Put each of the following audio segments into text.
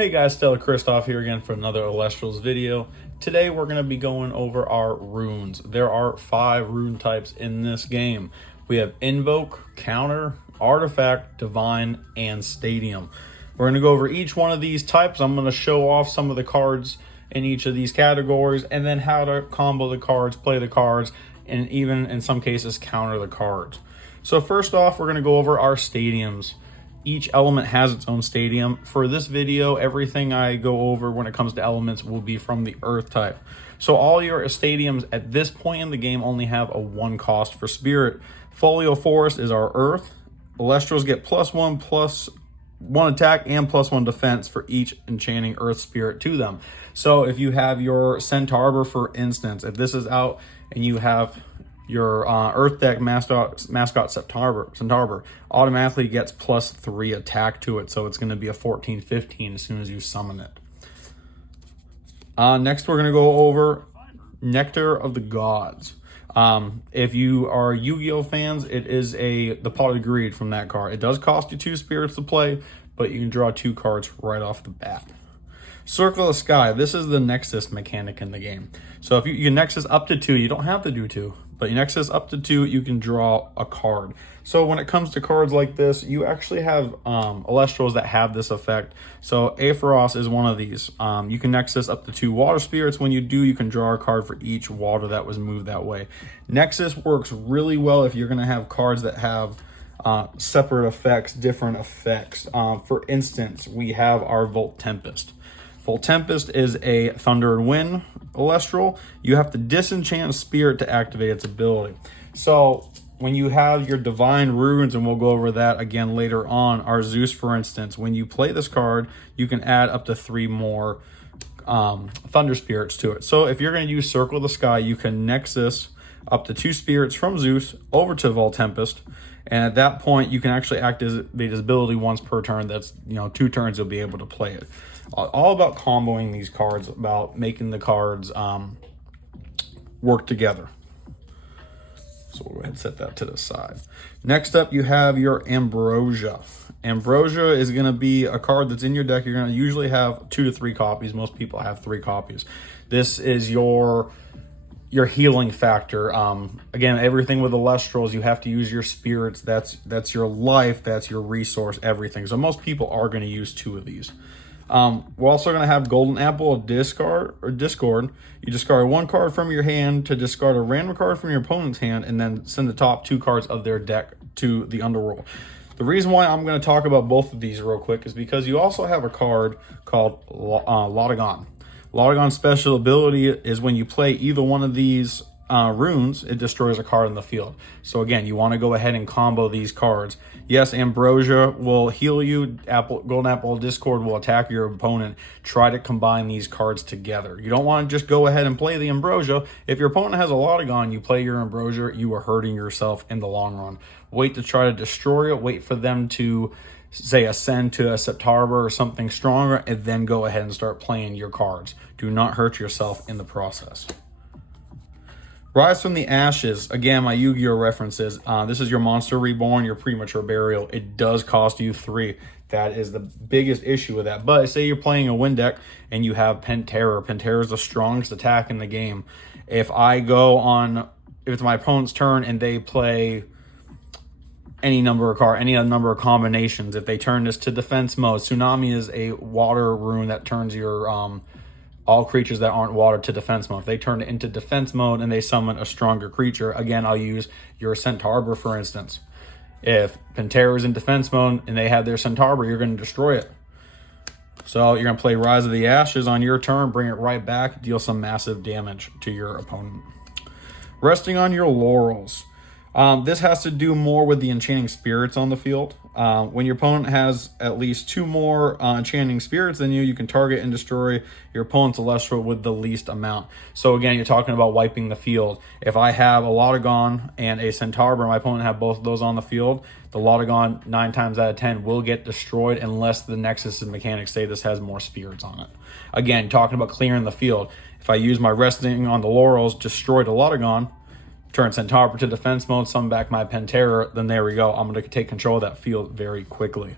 Hey guys, Stella Christoph here again for another Elestrals video. Today we're going to be going over our runes. There are 5 rune types in this game. We have Invoke, Counter, Artifact, Divine, and Stadium. We're going to go over each one of these types. I'm going to show off some of the cards in each of these categories and then how to combo the cards, play the cards, and even in some cases counter the cards. So first off, we're going to go over our stadiums. Each element has its own stadium. For this video, everything I go over when it comes to elements will be from the earth type. So all your stadiums at this point in the game only have a 1 cost for spirit. Folio Forest is our earth. Elestrals get +1/+1 attack and +1 defense for each enchanting earth spirit to them. So if you have your Centaur, for instance, if this is out and you have your Earth deck mascot Centaur automatically gets +3 attack to it. So it's going to be a 14/15 as soon as you summon it. Next, we're going to go over Nectar of the Gods. If you are Yu-Gi-Oh fans, it is the Pot of Greed from that card. It does cost you 2 spirits to play, but you can draw 2 cards right off the bat. Circle of the Sky. This is the Nexus mechanic in the game. So if you Nexus up to 2, you don't have to do 2, but you Nexus up to 2, you can draw a card. So when it comes to cards like this, you actually have Elestrals that have this effect. So Aetheros is one of these. You can Nexus up to 2 water spirits. When you do, you can draw a card for each water that was moved that way. Nexus works really well if you're going to have cards that have separate effects, different effects. For instance, we have our Volt Tempest. Volt Tempest is a Thunder and Wind Elestral. You have to disenchant a spirit to activate its ability. So when you have your Divine Runes, and we'll go over that again later on, our Zeus, for instance, when you play this card, you can add up to 3 more Thunder Spirits to it. So if you're going to use Circle of the Sky, you can Nexus up to 2 spirits from Zeus over to Volt Tempest. And at that point, you can actually activate his ability once per turn. That's, 2 turns you'll be able to play it. All about comboing these cards, about making the cards work together. So we'll go ahead and set that to the side. Next up, you have your Ambrosia. Ambrosia is going to be a card that's in your deck. You're going to usually have 2 to 3 copies. Most people have 3 copies. This is your healing factor. Again, everything with Elestrals, you have to use your spirits. That's your life, that's your resource, everything. So most people are going to use 2 of these. We're also going to have Golden Apple Discord. You discard 1 card from your hand to discard a random card from your opponent's hand, and then send the top 2 cards of their deck to the underworld. The reason why I'm going to talk about both of these real quick is because you also have a card called Lotagon. Lotagon's special ability is when you play either one of these runes, it destroys a card in the field. So again, you want to go ahead and combo these cards. Yes, Ambrosia will heal you. Golden Apple Discord will attack your opponent. Try to combine these cards together. You don't want to just go ahead and play the Ambrosia. If your opponent has a Lotagon, you play your Ambrosia, you are hurting yourself in the long run. Wait to try to destroy it. Wait for them to, say, ascend to a Septarber or something stronger, and then go ahead and start playing your cards. Do not hurt yourself in the process. Rise from the Ashes. Again, my Yu-Gi-Oh references. This is your Monster Reborn, your Premature Burial. It does cost you 3. That is the biggest issue with that. But say you're playing a Wind deck and you have Pantera. Pantera is the strongest attack in the game. If it's my opponent's turn and they play any number of combinations, if they turn this to defense mode, Tsunami is a water rune that turns your all creatures that aren't water to defense mode. If they turn it into defense mode and they summon a stronger creature, again, I'll use your Centaur, for instance. If Pantera is in defense mode and they have their Centaur, you're going to destroy it. So you're going to play Rise of the Ashes on your turn, bring it right back, deal some massive damage to your opponent. Resting on your laurels. This has to do more with the enchanting spirits on the field. When your opponent has at least 2 more enchanting spirits than you, you can target and destroy your opponent's Elestral with the least amount. So again, you're talking about wiping the field. If I have a Lotagon and a Centaur, my opponent have both of those on the field, the Lotagon 9 times out of 10 will get destroyed unless the Nexus mechanics say this has more spirits on it. Again, talking about clearing the field. If I use my Resting on the Laurels, destroy the Lotagon, turn Centaur to defense mode, summon back my Pantera, then there we go. I'm going to take control of that field very quickly.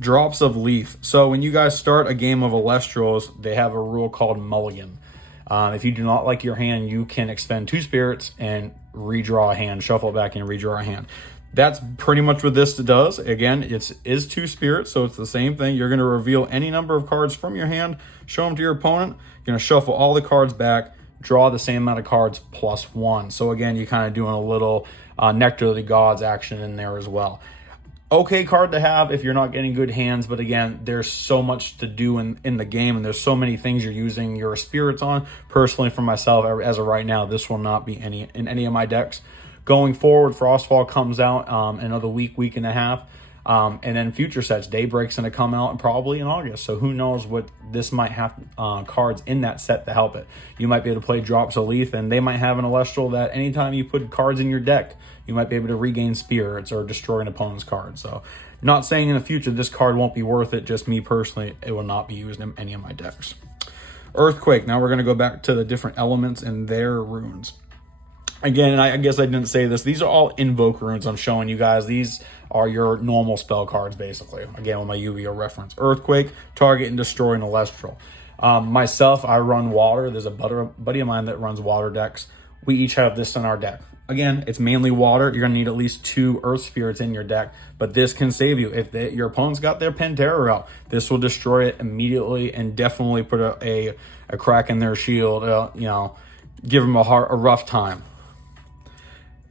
Drops of Leaf. So when you guys start a game of Elestrals, they have a rule called Mulligan. If you do not like your hand, you can expend 2 spirits and redraw a hand, shuffle it back and redraw a hand. That's pretty much what this does. Again, it is 2 spirits, so it's the same thing. You're going to reveal any number of cards from your hand, show them to your opponent. You're going to shuffle all the cards back, draw the same amount of cards plus 1. So again, you're kind of doing a little Nectar of the Gods action in there as well. Okay card to have if you're not getting good hands, but again, there's so much to do in the game, and there's so many things you're using your spirits on. Personally, for myself, as of right now, this will not be in any of my decks. Going forward, Frostfall comes out in another week and a half, and then future sets, Daybreak's going to come out probably in August. So who knows what this might have cards in that set to help it. You might be able to play Drops of Leaf, and they might have an Elestral that anytime you put cards in your deck, you might be able to regain spirits or destroy an opponent's card. So not saying in the future this card won't be worth it, just me personally, it will not be used in any of my decks. Earthquake. Now we're going to go back to the different elements and their runes. Again, and I guess I didn't say this, these are all invoke runes I'm showing you guys. These are your normal spell cards, basically. Again, with my Yu-Gi-Oh reference. Earthquake, target and destroy an Elestral. Myself, I run water. There's a buddy of mine that runs water decks. We each have this in our deck. Again, it's mainly water. You're going to need at least 2 Earth Spirits in your deck, but this can save you. If your opponent's got their Pantera out, this will destroy it immediately and definitely put a crack in their shield, give them a rough time.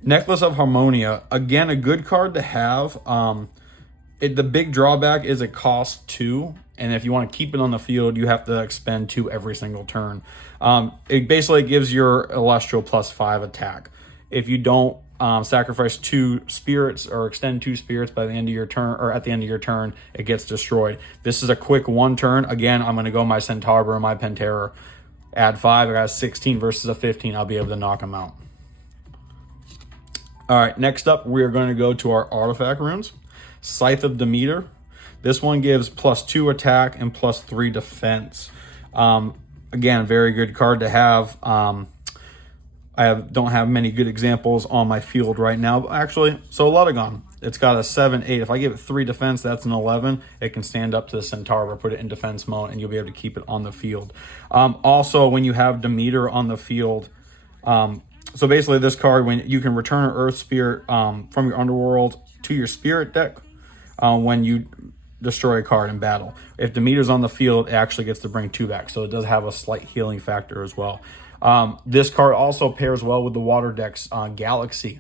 Necklace of Harmonia. Again, a good card to have. The big drawback is it costs 2, and if you want to keep it on the field, you have to expend 2 every single turn. It basically gives your Elestral plus 5 attack. If you don't sacrifice 2 spirits or extend 2 spirits by the end of your turn, or at the end of your turn, it gets destroyed. This is a quick 1 turn. Again, I'm going to go my Centaur and my Pantera. Add 5. I got a 16 versus a 15. I'll be able to knock them out. All right, next up, we are going to go to our artifact runes. Scythe of Demeter. This one gives plus 2 attack and plus 3 defense. Again, very good card to have. I don't have many good examples on my field right now. Actually, so Luddigon, it's got a 7, 8. If I give it 3 defense, that's an 11. It can stand up to the Centaur, put it in defense mode, and you'll be able to keep it on the field. Also, when you have Demeter on the field, so basically this card, when you can return an Earth Spirit from your Underworld to your Spirit deck when you destroy a card in battle. If Demeter's on the field, it actually gets to bring 2 back, so it does have a slight healing factor as well. This card also pairs well with the water decks. Galaxy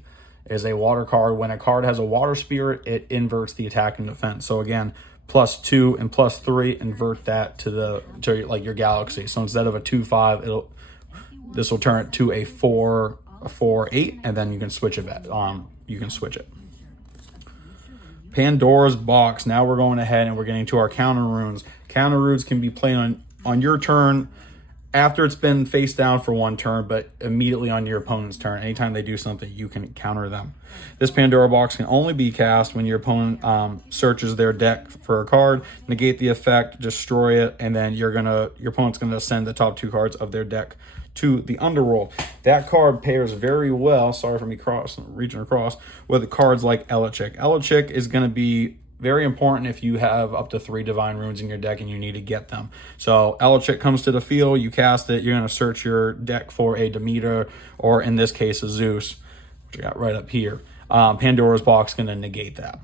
is a water card. When a card has a water spirit, it inverts the attack and defense. So again, plus 2 and plus 3 invert that to like your Galaxy. So instead of a 2/5, this will turn it to a 4/8, and then you can switch it back. You can switch it. Pandora's Box. Now we're going ahead and we're getting to our counter runes. Counter runes can be played on your turn after it's been face down for 1 turn, but immediately on your opponent's turn. Anytime they do something, you can counter them. This Pandora Box can only be cast when your opponent searches their deck for a card, negate the effect, destroy it, and then your opponent's gonna send the top 2 cards of their deck to the Underworld. That card pairs very well, sorry for me reaching across, with cards like Elechick. Elechick is going to be very important if you have up to 3 Divine Runes in your deck and you need to get them. So Elechick comes to the field, you cast it, you're going to search your deck for a Demeter, or in this case a Zeus, which I got right up here. Pandora's Box is going to negate that.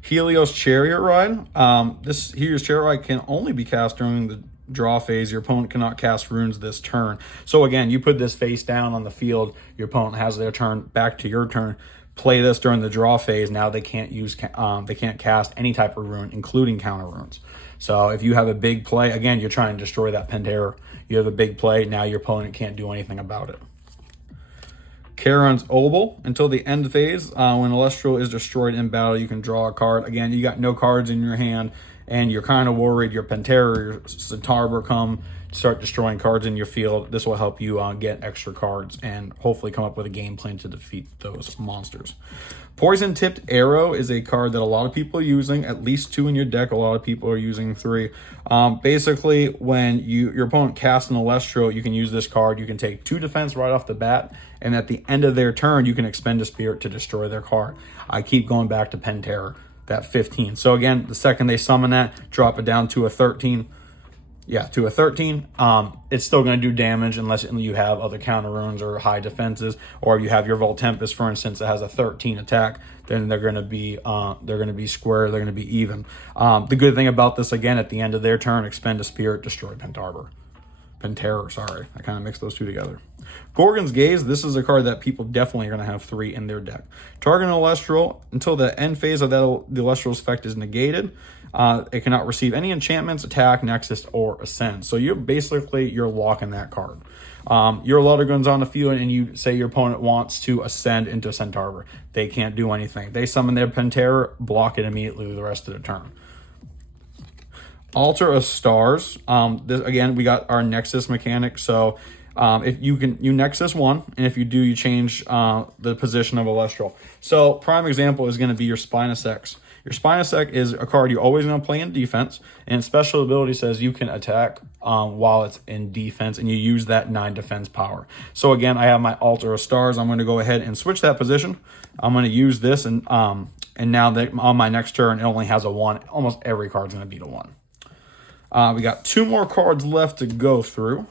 Helios Chariot Ride. This Helios Chariot Ride can only be cast during the draw phase. Your opponent cannot cast runes this turn. So again, you put this face down on the field, your opponent has their turn, back to your turn. Play this during the draw phase. Now they can't cast any type of rune, including counter runes. So if you have a big play, again, you're trying to destroy that Pantera. You have a big play, now your opponent can't do anything about it. Charon's Obol. Until the end phase, when Elestral is destroyed in battle, you can draw a card. Again, you got no cards in your hand, and you're kind of worried your Pantera or your Centaur will come start destroying cards in your field. This will help you get extra cards and hopefully come up with a game plan to defeat those monsters. Poison Tipped Arrow is a card that a lot of people are using, at least 2 in your deck. A lot of people are using 3. Basically, when your opponent casts an Elestral, you can use this card. You can take 2 defense right off the bat, and at the end of their turn, you can expend a spirit to destroy their card. I keep going back to Pantera. that 15. So again, the second they summon that, drop it down to a 13. Yeah, to a 13. It's still going to do damage unless you have other counter runes or high defenses, or you have your Volt Tempest, for instance, that has a 13 attack. Then they're going to be square. They're going to be even. The good thing about this, again, at the end of their turn, expend a spirit, destroy Penterror, sorry. I kind of mixed those two together. Gorgon's Gaze, this is a card that people definitely are going to have 3 in their deck. Target an Elestral until the end phase of the Elestral's effect is negated. It cannot receive any enchantments, attack, nexus, or ascend. So you're locking that card. Your Eldergun's on the field and you say your opponent wants to ascend into Centaur. They can't do anything. They summon their Penterror, block it immediately the rest of the turn. Altar of Stars. This, again, we got our Nexus mechanic. So if you Nexus 1, and if you do, you change the position of Elestral. So prime example is going to be your Spinous X. Your Spinous X is a card you're always going to play in defense, and special ability says you can attack while it's in defense, and you use that 9 defense power. So again, I have my Altar of Stars. I'm going to go ahead and switch that position. I'm going to use this, and now that on my next turn, it only has a 1. Almost every card's going to beat a 1. We got 2 more cards left to go through.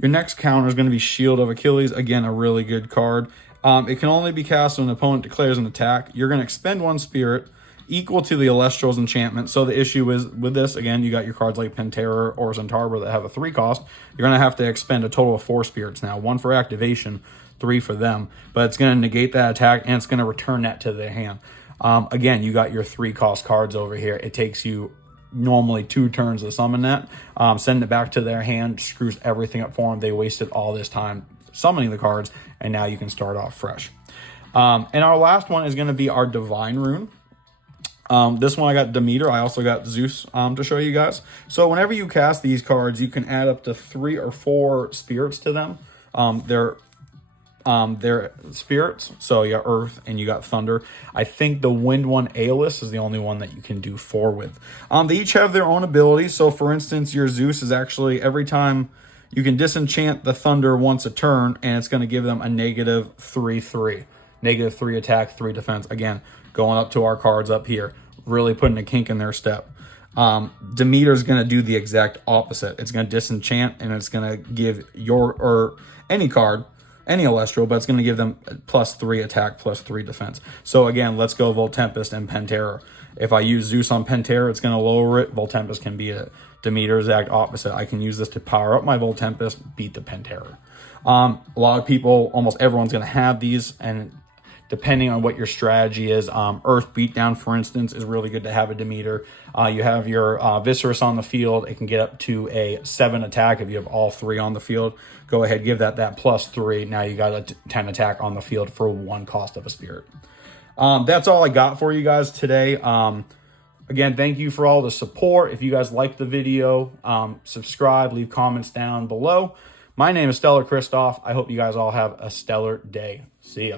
Your next counter is going to be Shield of Achilles. Again, a really good card. It can only be cast when an opponent declares an attack. You're going to expend 1 spirit equal to the Elestral's enchantment. So the issue is with this, again, you got your cards like Penterror or Centaur that have a 3 cost. You're going to have to expend a total of 4 spirits now. 1 for activation, 3 for them. But it's going to negate that attack, and it's going to return that to their hand. Again, you got your 3 cost cards over here. It takes you normally 2 turns to summon that. Send it back to their hand, screws everything up for them. They wasted all this time summoning the cards, and now you can start off fresh. And our last one is going to be our Divine Rune. This one I got Demeter. I also got Zeus to show you guys. So whenever you cast these cards, you can add up to 3 or 4 spirits to them. They're spirits. So you got Earth and you got Thunder. I think the Wind one, Aeolus, is the only one that you can do 4 with. They each have their own abilities. So for instance, your Zeus is actually every time you can disenchant the Thunder once a turn, and it's going to give them a -3/3. -3 attack, 3 defense. Again, going up to our cards up here, really putting a kink in their step. Demeter is going to do the exact opposite. It's going to disenchant, and it's going to give any card, any Elestral, but it's going to give them +3 attack, +3 defense. So again, let's go Volt Tempest and Penterror. If I use Zeus on Penterror, it's going to lower it. Volt Tempest can beat it. Demeter is the exact opposite. I can use this to power up my Volt Tempest, beat the Penterror. A lot of people, almost everyone's going to have these, and depending on what your strategy is, Earth Beatdown, for instance, is really good to have a Demeter. You have your Viscerus on the field. It can get up to a 7 attack if you have all 3 on the field. Go ahead, give that +3. Now you got a 10 attack on the field for 1 cost of a spirit. That's all I got for you guys today. Again, thank you for all the support. If you guys liked the video, subscribe, leave comments down below. My name is Stellar Christoph. I hope you guys all have a stellar day. See ya.